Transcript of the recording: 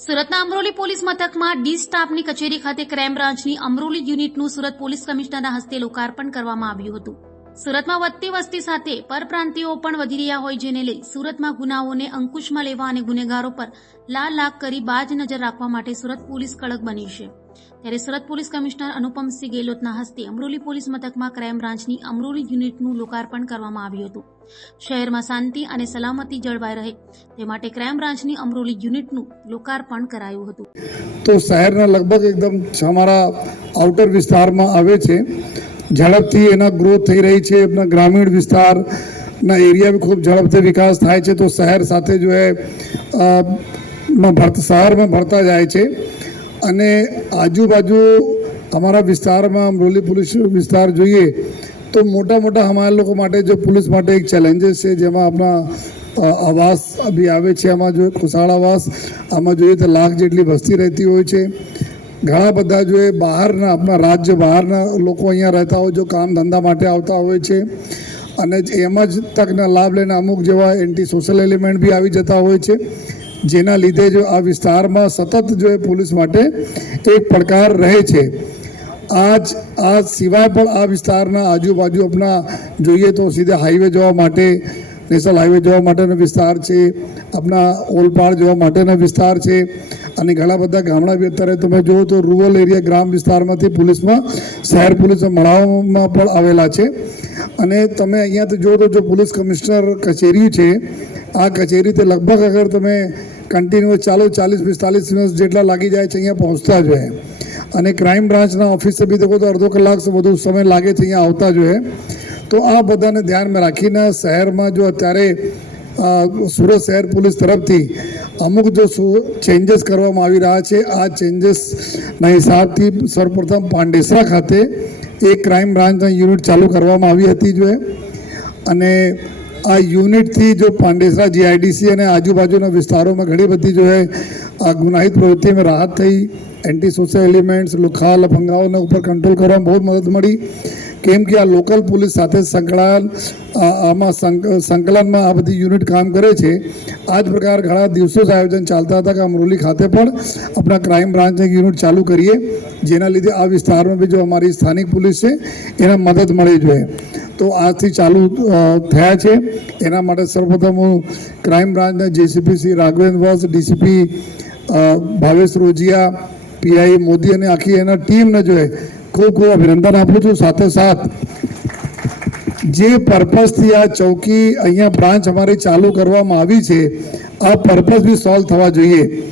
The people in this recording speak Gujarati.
સુરતના અમરોલી પોલીસ મથકમાં ડી સ્ટાફની કચેરી ખાતે ક્રાઇમ બ્રાન્ચની અમરોલી યુનિટનું સુરત પોલીસ કમિશનરના હસ્તે લોકાર્પણ કરવામાં આવ્યું હતું સુરતમાં વધતી વસ્તી સાથે પરપ્રાંતિઓ પણ વધી રહ્યા હોય જેને લઈ સુરતમાં ગુનાઓને અંકુશમાં લેવા અને ગુનેગારો પર લાલ લાખ કરી બાજ નજર રાખવા માટે સુરત પોલીસ કડક બની છે ત્યારે સુરત પોલીસ કમિશનર અનુપમસિંહ ગેલોતના હસ્તે અમરોલી પોલીસ મથકમાં ક્રાઇમ બ્રાન્ચની અમરોલી યુનિટનું લોકાર્પણ કરવામાં આવ્યું હતું શહેરમાં શાંતિ અને સલામતી જળવાઈ રહે તે માટે ક્રાઇમ બ્રાન્ચની અમરોલી યુનિટનું લોકાર્પણ કરાયું હતું તો શહેરના લગભગ એકદમ અમારા આઉટર વિસ્તારમાં આવે છે ઝડપથી એના ગ્રોથ થઈ રહી છે એમના ગ્રામીણ વિસ્તારના એરિયા બી ખૂબ ઝડપથી વિકાસ થાય છે તો શહેર સાથે જો એ શહેરમાં ભરતા જાય છે અને આજુબાજુ અમારા વિસ્તારમાં અમરોલી પોલીસ વિસ્તાર જોઈએ તો મોટા મોટા અમારા લોકો માટે જો પોલીસ માટે એક ચેલેન્જીસ છે જેમાં આપણા આવાસ બી આવે છે આમાં જોઈએ ખુશાળ આવાસ આમાં જોઈએ તો લાખ જેટલી વસ્તી રહેતી હોય છે ઘણા બધા જો એ બહારના આપણા રાજ્ય બહારના લોકો અહીંયા રહેતા હોય જો કામ ધંધા માટે આવતા હોય છે અને એમ જ તકના લાભ લઈને અમુક જેવા એન્ટી સોશિયલ એલિમેન્ટ બી આવી જતા હોય છે જેના લીધે જો આ વિસ્તારમાં સતત જો એ પોલીસ માટે એક પડકાર રહે છે આજ આ સિવાય પણ આ વિસ્તારના આજુબાજુ આપણા જોઈએ તો સીધા હાઈવે જવા માટે નેશનલ હાઈવે જવા માટેનો વિસ્તાર છે આપણા ઓલપાડ જવા માટેનો વિસ્તાર છે અને ઘણા બધા ગામડા બી અત્યારે તમે જુઓ તો રૂરલ એરિયા ગ્રામ વિસ્તારમાંથી પોલીસમાં શહેર પોલીસમાં મળવામાં પણ આવેલા છે અને તમે અહીંયા તો જુઓ તો જો પોલીસ કમિશનર કચેરી છે આ કચેરી તે લગભગ અગર તમે કન્ટિન્યુઅસ ચાલો ચાલીસ પિસ્તાલીસ મિનિટ જેટલા લાગી જાય છે અહીંયા પહોંચતા જોઈએ અને ક્રાઇમ બ્રાન્ચના ઓફિસે બી દેખો તો અડધો કલાક વધુ સમય લાગે છે અહીંયા આવતા જોઈએ તો આ બધાને ધ્યાનમાં રાખીને શહેરમાં જો અત્યારે સુરત શહેર પોલીસ તરફથી અમુક જો ચેન્જીસ કરવામાં આવી રહ્યા છે આ ચેન્જીસના હિસાબથી સર્વપ્રથમ પાંડેસરા ખાતે એક ક્રાઇમ બ્રાન્ચના યુનિટ ચાલુ કરવામાં આવી હતી જો અને આ યુનિટથી જો પાંડેસરા જીઆઈડીસી અને આજુબાજુના વિસ્તારોમાં ઘણી બધી જો આ ગુનાહિત પ્રવૃત્તિમાં રાહત થઈ એન્ટી સોશિયલ એલિમેન્ટ્સ લુખા લફંગાઓના ઉપર કંટ્રોલ કરવામાં બહુ મદદ મળી કેમ કે આ લોકલ પોલીસ સાથે સંકળાયેલ આમાં સંકલનમાં આ બધી યુનિટ કામ કરે છે આ જ પ્રકાર ઘણા દિવસો જ આયોજન ચાલતા હતા કે અમરોલી ખાતે પણ આપણા ક્રાઇમ બ્રાન્ચને યુનિટ ચાલુ કરીએ જેના લીધે આ વિસ્તારમાં બી જો અમારી સ્થાનિક પોલીસ છે એને મદદ મળી જોઈએ તો આજથી ચાલુ થયા છે એના માટે સર્વપ્રથમ હું ક્રાઇમ બ્રાન્ચના જેસીપી શ્રી રાઘવેન્દ્ર વોસ ડીસીપી ભાવેશ રોજિયા પીઆઈ મોદી અને આખી એના ટીમને જોઈએ ખૂબ ખૂબ અભિનંદન આપું છું સાથે સાથ જે પર્પઝથી આ ચોકી અહીંયા બ્રાન્ચ અમારી ચાલુ કરવામાં આવી છે આ પર્પઝ બી સોલ્વ થવા જોઈએ